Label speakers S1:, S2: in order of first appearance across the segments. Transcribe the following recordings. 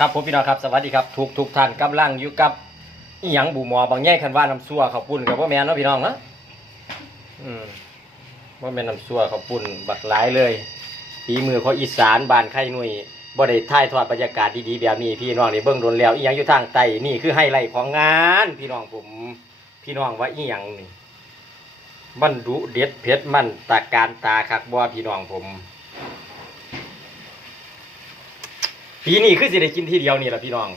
S1: ครับผมพี่น้องครับสวัสดีครับทุกทุกท่านกำลังอยู่กับอีหยังบูหมอบางแง่คันว่าน้ำซัวข้าวปุ้นกับว่าแม่นเนาะพี่น้องเนาะอืมว่าแม่นน้ำซัวข้าวปุ้นบักหลายเลยฝีมือเของอีสานบานไข่หนุ่ยบ่ได้ถ่ายทอดบรรยากาศดีๆแบบนี้พี่น้องนี่เบิ่งโดนแล้วอีหยังอยู่ทางใต้นี่คือไฮไลท์ของงาน พี่น้องผมพี่น้องว่าอีหยังนี่มันดุเด็ดเผ็ดมันตาการตาคักบ่พี่น้องผม ปีนี้คือสิได้กินทีเดียวนี่แหละพี่น้อง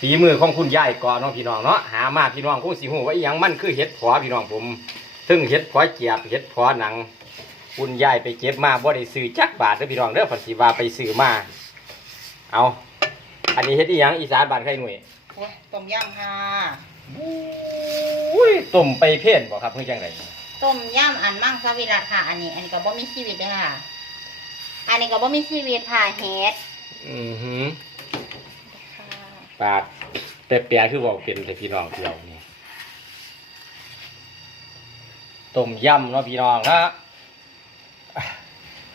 S1: ฝีมือของคุณยายก่อนเนาะพี่น้องเนาะหามาพี่น้องคงสิหูว่าอีหยังมันคือเห็ดผอพี่น้องผมซึ่งเห็ดผอเจียบเห็ดผอหนัง คุณยายไปเก็บมาบ่ได้ซื้อจักบาทเด้อพี่น้องเด้อฝันสิว่าไปซื้อมาเอาอันนี้เฮ็ดอีหยังอีสานบ้านไข่หนุ่ย
S2: โอ้ยต้มยำค่ะ
S1: อุ้ยต้มไปเพ่นบ่ครับเพื่อจังได
S2: ต้มยำอันมั่งสวิรัตค่ะ อันนี้ อันนี้ก็บ่มีชีวิตเลยค่ะ อันนี้ก็บ่มีชีวิตค่ะเฮ็ด
S1: อือหือ
S2: ค่ะ
S1: ปาดแต่เปียคือบอกเป็นแต่พี่น้องเดียวนี่ต้มยำเนาะพี่น้องนะ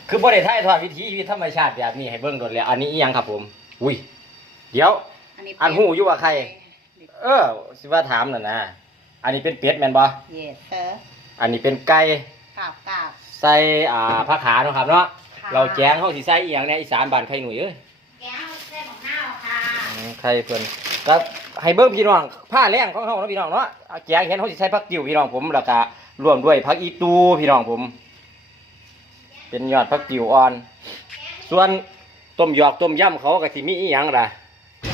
S1: คือบ่ได้ถ่ายทอดวิถีชีวิตธรรมชาติแบบนี้ให้เบิ่งโดนแล้วอันนี้อีหยังครับผม อุ้ย เดี๋ยว
S2: อันนี้
S1: อันหูอยู่ว่าใคร เออ สิว่าถามน่ะนะ อันนี้เป็นเป็ดแม่นบ่
S2: เย็ดเซอร์
S1: อันนี้เป็นไก่
S2: กาบกาบ
S1: ใส่อ่าผักขาเนาะครับเนาะ
S2: ค่ะ
S1: เราแจ้งเฮาสิใส่อีหยังในอีสานบ้านไข่หนุ่ยเอ้ย
S2: แก้วเส้นของข้าว ค่ะ
S1: อืมใครเพิ่นก็ให้เบิ่งพี่น้องผ้าแรงของเฮาเนาะพี่น้องเนาะแจงเห็นเฮาสิใช้ผักติ๋วพี่น้องผมแล้วก็รวมด้วยผักอีตูพี่น้องผม เป็นยอดผักติ๋วอ่อน ส่วนต้มหยอกต้มยำเขาก็สิมีอีหยังล่ะ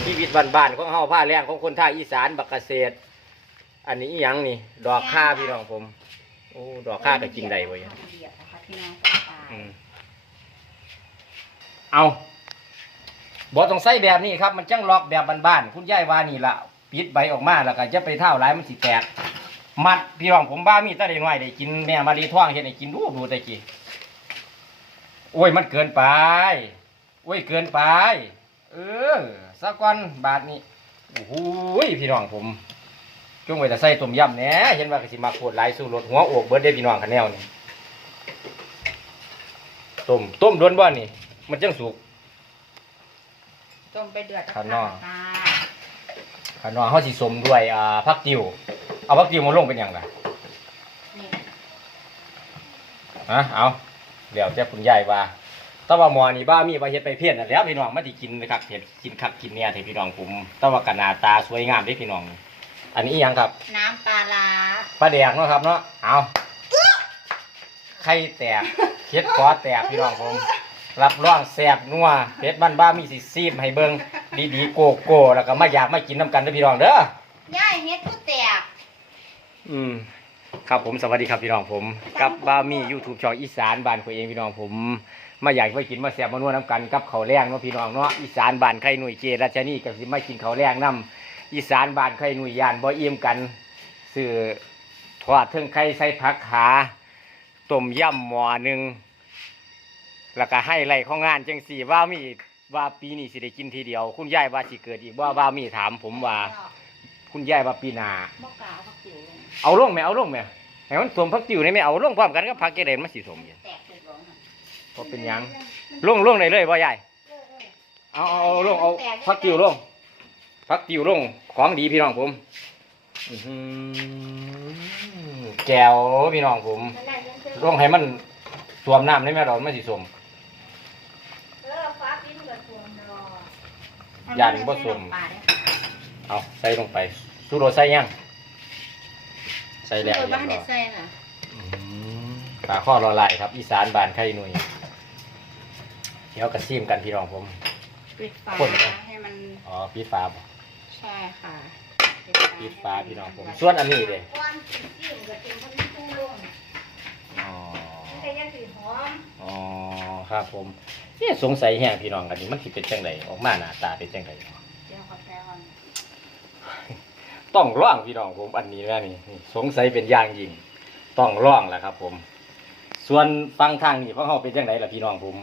S1: ชีวิตบ้านๆของเฮาผ้าแรงของคนภาอีสานบักเกษตร อันนี้อีหยังนี่ ดอกข่าพี่น้องผมโอ้ดอกข่าก็กินได้เว้ย
S2: เดียวนะคะพี่น้องต้องตาย
S1: เอา บอต้องใส่แบบนี้ครับมันจังล็อกแบบบ้านๆคุณยายวานี่ละปิดใบออกมาแล้วก็จะไปเท่าไรมันสิแตก มัดพี่รองผมบ้ามีแตาเด็กน้อยได้กินแม่มารีท่องเห็นได้กินดูดูได้กี่โอ้ยมันเกินไปโอ้ยเกินไป เออสักวันบาทนี้โอ้โหพี่น้องผมจงไว้แต่ใส่ต้มยำแหน่เห็นว่าก็สิมาโคตรหลายสู้รถหัวโอกเบิร์ดได้พี่น้องคันแนวนี่ต้มต้มโดนบ่นี่มันจังสุก
S2: ต้มไปเดือด
S1: ข้างนอก
S2: ค่ะ
S1: ขนว่าเฮาสิสมด้วยอ่าผักติวเอาผักติวมาลงเป็นหยังล่ะ
S2: นี่
S1: ฮะเอาเดี๋ยวจะคุณยายว่าแต่ว่าหมอนี่บ้ามีว่าเฮ็ดไปเพี้ยนนั่นแหล้วพี่น้องมาสิกินนะครับเฮ็ดกินคักกินเนี่ยเถอะพี่น้องผมแต่ว่ากันหน้าตาสวยงามเด้พี่น้อง อันนี้อีหยังครับ
S2: น้ำปลาร้า
S1: ปลาแดกเนาะครับเนาะเอาไข่แตกเฮ็ดคอแตกพี่น้องผม รับรองแซ่บนัวเฮ็ดบ้านบ้ามีสิซีมให้เบิ่งดีๆโกโก้แล้วก็มาอยากมากินน้ำกันเด้อพี่น้องเด้อ
S2: ย่ายเฮ็ดผู้แตก
S1: อืมครับผมสวัสดีครับพี่น้องผม กับบ้ามียูทูบช่องอีสานบ้านตัวเองพี่น้องผมมาอยากมากินมาแซ่บมานวดน้ำกันกับข้าวแรงเนาะพี่น้องเนาะอีสานบ้านไข่หนุ่ยเจราชนีกับสิมากินข้าวแรงน้ำอีสานบ้านไข่หนุ่ยยานบ่เอี่ยมกันซื้อทอดเทิงไข่ใส่ผักขาต้มยำหม้อหนึ่ง แล้วก็ให้ไรของงานจังสี่ว่ามีว่าปีนี้สิได้กินทีเดียว คุณยายว่าสิเกิดอีกว่าว่ามีถามผมว่า คุณยายว่าปีหน้า
S2: บ่กล้าเอาผักติ๋วลง
S1: เอาลงไหมเอาลงไหมให้มันสวมพักติวนี่ไหมเอาลงพร้อมกันก็พักเกเรนมันสีสมอยู่
S2: แตกถูกลงค่ะ
S1: เพราะเป็นหยังลงลงได้เลยบ่ยายเอาเอาเอาลงเอาพักติวลงพักติวลงของดีพี่น้องผมอื้อหือแก้วพี่น้องผม ลงให้มันสวมน้ำได้ไหมเรามันสีสม ย่านบ่ส้ม
S2: ปลาเด้อ
S1: เอาใส่ลงไปสูโรใส่ยังใส่แล้ว
S2: เออ
S1: เรีย
S2: บ้าน
S1: บร้
S2: เด็
S1: อ
S2: ด
S1: ย
S2: ใส่ค่ะ
S1: อืมปลาข้อรอลายครับ อีสานบานไข่หนุ่ยเดี๋ยวกระซิมกันพี่น้องผม
S2: ปิดฝา
S1: คนเหรอ
S2: ให้มัน
S1: อ๋อปีฟ้าบ่
S2: ใช่ค่ะ
S1: ปีฟ้าพี่น้องผมส่วนอันนี้เด้
S2: ก้อนสีจิ้มกับจิ้มพันธุ์ตู้ลง
S1: อ๋อ
S2: แต่ยังสีหอม
S1: อ๋อครับผมเนี่ยสงสัยแห้งพี่น้องกันนี่มันสิเป็นจังไดออกมาหน้าตาเป็นจังได
S2: เดี๋ยวขอแปลก่อน
S1: ต้องร่องพี่น้องผมอันนี้นะนี่นี่สงสัยเป็นอย่างยิ่งต้องร่องแหละครับ ผม ส่วนฟังทางนี่ของเฮาเป็นจังไดล่ะพี่น้องผม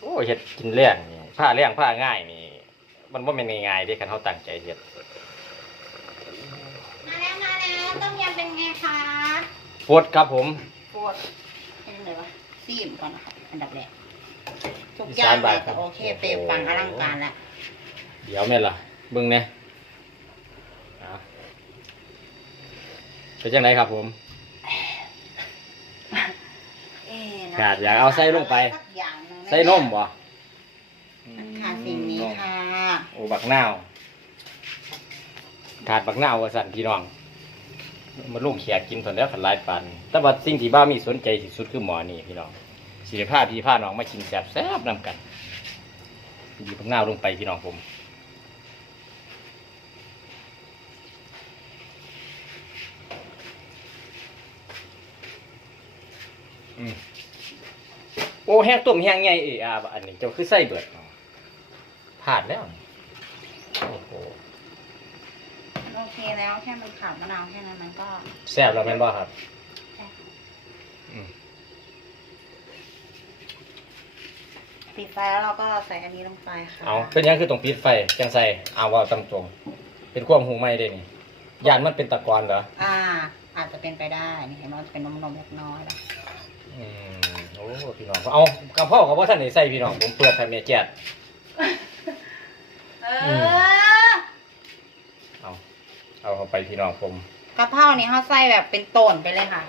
S1: โอ้เฮ็ดกินแรงนี่ผ้าแรงผ้าง่ายนี่ มันบ่แม่นง่ายๆเด้คันเฮาตั้งใจเฮ็ด
S2: มาแล้วมาแล้วต้มยำเป็นไงคะ
S1: โพดครับผม
S2: ปวดเป็นยังไงวะซีมก่อนนะคะอันดับแรกทุกอย่าง
S1: อีสาน
S2: เล
S1: บ้าน
S2: ย
S1: ครับ
S2: โอเคเปรียบปังอลังการแล้ว
S1: เดี๋ยวแม่นล่ะเบิ่งเนี่ยเป็นจังไดครับผม
S2: เอ๊ะนะ
S1: ขาดอยากเอาใส่ลงไป
S2: สักอย่างหงะ
S1: ใส่นมบ่
S2: ค่ะสิ่งนี้ค่ะ
S1: โอ้บักนาว ขาดบักนาวว่าสั่นพี่น้อง มันลุงเขียดกินส่วนแล้วขันลายปันแต่ว่าสิ่งที่บ้ามีสนใจที่สุดคือหมอนี่พี่น้องสิริภาพี่พาน้องมากินแซบแซบๆนำกันหยิบบักนาวลงไปพี่น้องผมอืมโอ้แห้งต้มแห้งไงเออาบะอันนี้เจ้าคือไส้เบิดเนาะพลาดแล้วนี่โอ้โห
S2: โอ เคแล้วแค่มันขาวมะนาวแค่นั้นมันก็
S1: แซ่บแล้วแม่นบ่ครับอืม
S2: ปิดไฟแล้วเราก็ใส่อันนี้ลงไปค่ะ
S1: เอาเป็นหยังคือต้องปิดไฟจังใส่เอาว่าตำตรงเป็นความหูไหม่ได้นี่ยานมันเป็นตะกอนเหรอ
S2: อ่า อาจจะเป็นไปได้นี่เห็นว่าจะเป็นนมนมๆเล็กน้อยแล้ว
S1: อืมโอ้พี่น้องเอากระเพราเขาว่าท่านได้ใส่พี่น้องผมเปิดให้แม่แจ๊ด
S2: เอ
S1: ม
S2: อ
S1: เอา เอาเข้าไปพี่น้องผม
S2: กะเพรานี่เขาใส่แบบเป็นต้นไปเลยค่ะ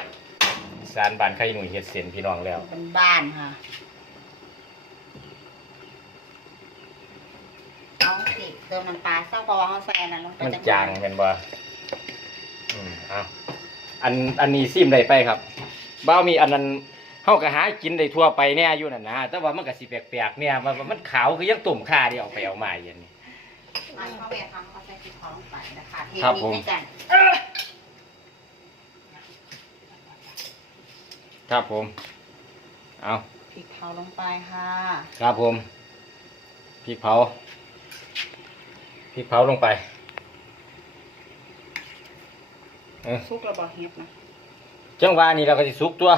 S1: สารบานไข่หนุ่ยเฮ็ดเส้นพี่น้องแล้ว
S2: เป็นบ้านค่ะเอาสิเติมน้ำปลาเศร้าเพราะว่าเขาใส่อันนั้นลงไป
S1: มัน
S2: จัง
S1: จางแม่นบ่อืมเอาอันอันนี้ซิมได้ไปครับบ้าวมีอันนั้นเฮาก็หากินได้ทั่วไปแน่อยู่นั่นนะแต่ว่ามันก็สิแปลกๆเนี่ยว่าว่ามันขาวคือยังต้มข่าเดียวเอาไปเอามาอย่างนี้
S2: อันเขาเวทำเขาใส่พริกเขาลงไปนะคะเท
S1: ครับ
S2: นิ
S1: ผม
S2: ให้กัน
S1: ครับผม เอา
S2: พริกเขาลงไปค่ะ
S1: ครับผมพริกเผาพริกเผาลงไปเออ
S2: ซุกระบอกเห็ดนะ
S1: จังหวะนี้เราก็สิสุกตัว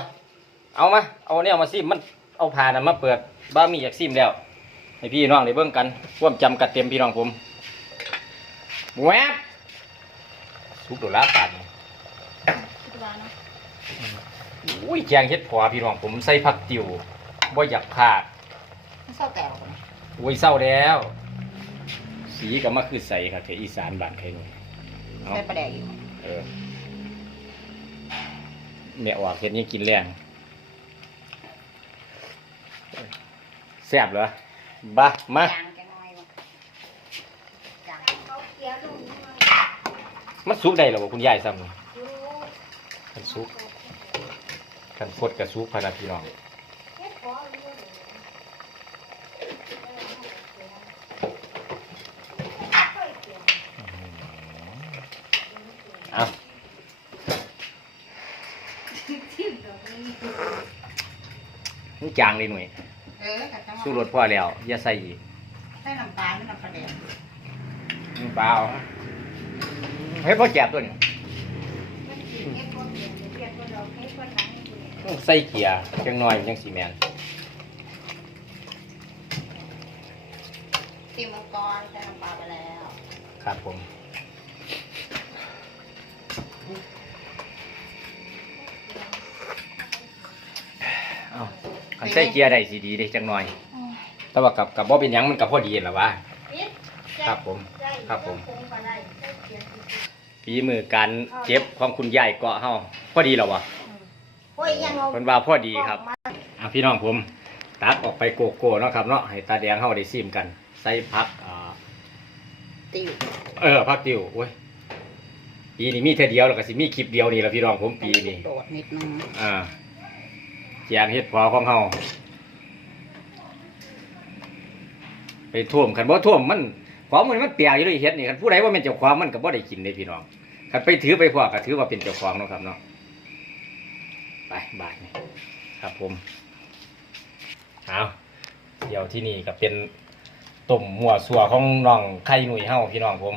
S1: เอามา เอาเนี่ยมาซิมมันเอาผ่านมาเปิดบ้ามีอยากซิมแล้ว ให้พี่น้องได้เบิ่งกันร่วมจำกัดเต็มพี่น้องผม แวบสุกโดดละปาดนี่
S2: คิดว่านะ
S1: อุ้ยแจงเฮ็ดพอพี่น้องผมใส่ผักติ๋วบ่อยากพลาด
S2: ไม่เศร้าแต่หรอกนะ
S1: โอ้ยเศร้าแล้ว สีก็มาคือใสครับเทอีสานบ้านใครหน่อยเอา
S2: ใส่ปลาแดกอยู่
S1: เออแม่ออกเฮ็ดนี่กินแรงแซ่บเหรอบ้ามา
S2: จางจะน้อยวะจางเขาเคี้ยวตรงนี้หน่อย
S1: มันสุกได้หรอวะคุณยายซ้ำนี่มันสุกกันฟดกับสุกพะนาพี่น้องเอามันจางเลยหน่อย
S2: เออแต่จังหวะ
S1: สู้รสพ่อแล้วอย่าใส่อีก
S2: ใส่น้ำปลาไม่น้ำปลาแดก
S1: น้ำเปล่า เฮ้ยพ่อแจบตัวนี้ต้องใส่เกียร์จังน้อยมันจังสีแมน
S2: ตีมังกรใส่น้ำปลาไปแล้ว
S1: ครับผมเอาคันใส่เกียร์ได้สีดีเด้จังหน่อย แต่ว่ากับกับบ่เป็นหยังมันกับพอดีแหละวะครับผม ครับผม ฝีมือการเจ็บของคุณยายเกาะเฮาพอดีแล้ววะ
S2: โอ้ยยังเอา
S1: เพิ่นว่าพอดีครับอะพี่น้องผมตักออกไปโกโก้เนาะครับเนาะให้ตาแดงเฮาได้ซิมกัน ใส่ผักอ่า
S2: ติว
S1: เออผักติวโอ้ยปีนี้มีเท่าเดียวแล้วก็สิมีคลิปเดียวนี่ละพี่น้องผมปีนี้
S2: โดดนิดนึง
S1: อ่าแจงเฮ็ดพอของเฮาไปท่วมคันบ่ท่วมมันของมันมันเปียกอยู่เลยเฮ็ดนี่คันผู้ใดว่าเป็นเจ้าของมันก็บ่ได้กินเลยพี่น้อง คันไปถือไปพวกก็ถือว่าเป็นเจ้าของเนาะครับเนาะไปบาทนี่ครับผมเอาเดี๋ยวที่นี่ก็เป็นต้มหัวสัวของน้องไข่หนุ่ยเฮาพี่น้องผม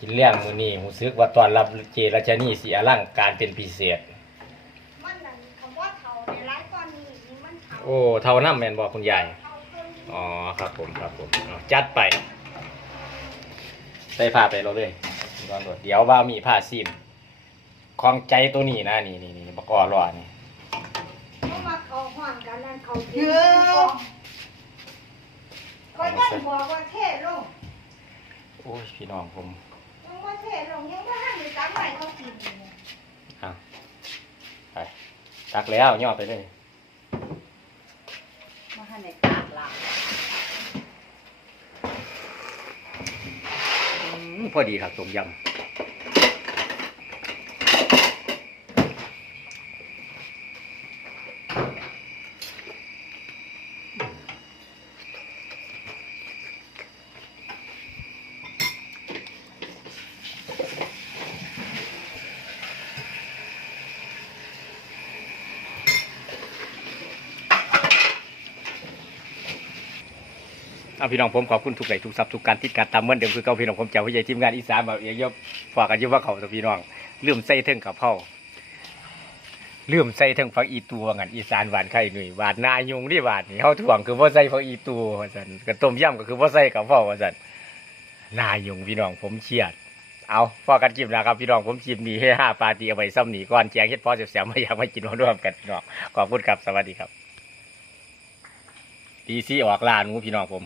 S1: กินเลี้ยงมื้อนี้รู้สึกว่าตอนรับเจรจานี่สิอลังการเป็นพิเศษ
S3: มันนั่นคำว่าเท่าในร้านก้อนนี้นี่มันเท่า
S1: โอ้เท่าน้ำแม่นบอกคุณยาย
S3: เท่าเพิ่ม
S1: อ๋อครับผมครับผมเอาจัดไป ใส่ผ้าไปเราเลยรอนรถเดี๋ยวว่ามีผ้าซีมของใจตัวนี้นะนี่นี่นี่บักออรอนี่
S3: เพราะว่าเขาเขาห่อนกันนั่นเขา
S2: เยอะ
S3: ก็ยังบอกว่าเทลง
S1: โอ้ยพี่น้องผม
S3: ยังว่าเทลงยังว่าห้ามอยู่ตั้งไหนเขากินอยู่เนี่ย
S1: เอาไปตักแล้วย่อไปเลย
S2: มาให้ในกากละ
S1: อืม พอดีครับต้มยำ เอาพี่น้องผมขอบคุณทุกไลทุกซับทุกการติดการตามเหมือนเดิมคือเก่าพี่น้องผมเจ้าผู้ใหญ่ทีมงานอีสานแบบเอียยบฝากกันอยุ่ว่าเขาสัพี่น้องเลืมใส่เทิงกับเผาเลืมใส่เทิงฟักอีตัวงันอีสานหวานไข่หนุ่ยหวานนายุงนี่หวานนี่เขาถ่วงคือว่าใส่ฟักอีตัวว่าสันกระต้มยำก็คือว่าใส่กับเผาว่าสันนายุงพี่น้องผมเครียดเอาพอกันกิมนะครับพี่น้องผมจิมนี่ให้ห้าปาร์ตี้เอาไว้ซ้ำหนีก่อนแจงเฮ็ดพอเสียๆมาอยากมากินร่วมกันพี่น้องขอบคุณครับสวัสดีครับดีซีออกลานูพี่น้องผม